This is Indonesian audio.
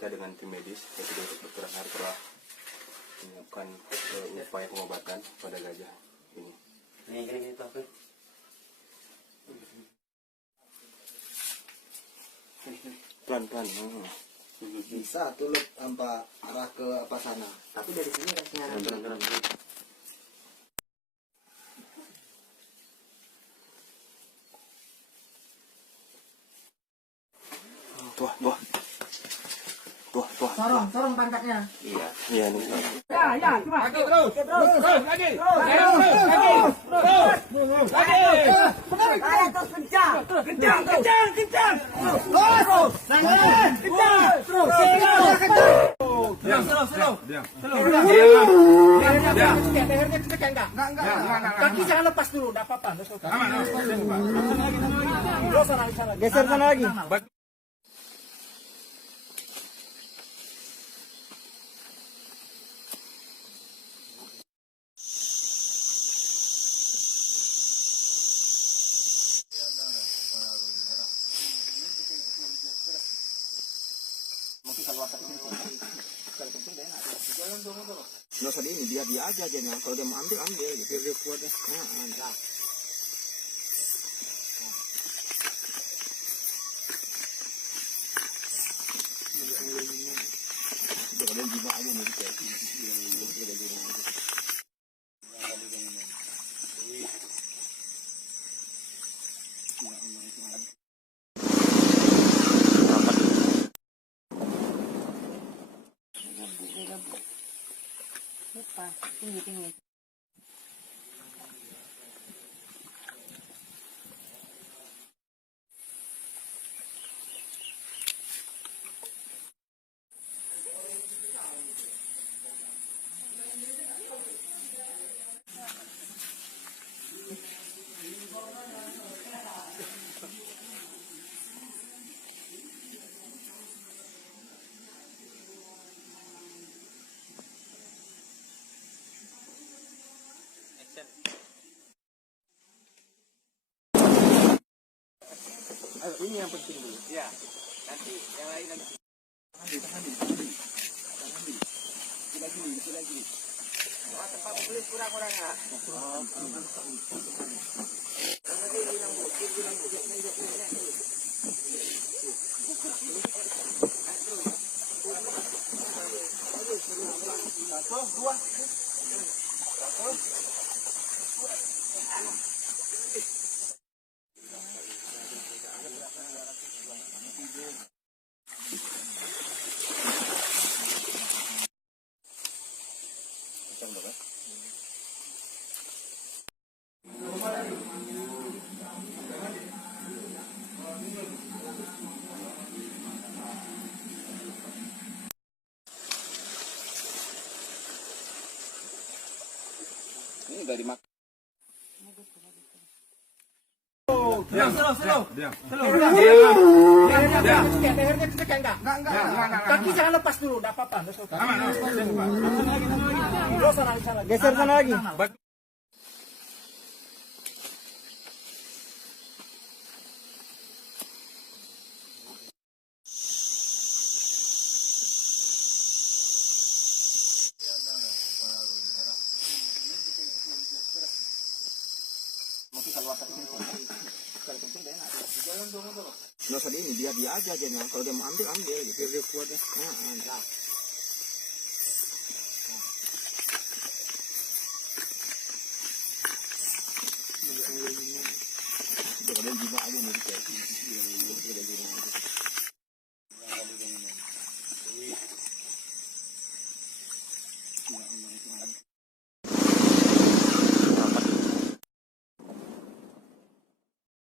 kita dengan tim medis yaitu Dr. Anhar telah menyiapkan upaya pengobatan pada gajah ini. Ini apa? Pelan-pelan. Bisa tulut tanpa arah ke apa sana. Tapi dari sini kan sinyalnya. Tuh. Sorong pantatnya. Iya nih. Ya, cuma. Lagi. Kencang. Terus. Kaki jangan lepas dulu, enggak apa-apa. Geser sana lagi. Nggak usah ini, biar dia aja nya. Kalau dia mau ambil gitu. Biar dia kuat ya. Nah. Udah lima aja nih kayak Lupa, tinggi. ini yang penting dulu. Ya, nanti yang lain nanti. Tahan. Lagi. Tempat beli kurang-kurang ya. Ini dari mak. Kaki jangan lepas dulu, enggak apa-apa. Geser sana lagi. Nggak usah ini, biar dia aja nya. Kalau dia mau ambil gitu. Biar dia kuat ya. Nah. Udah lima aja nih kayak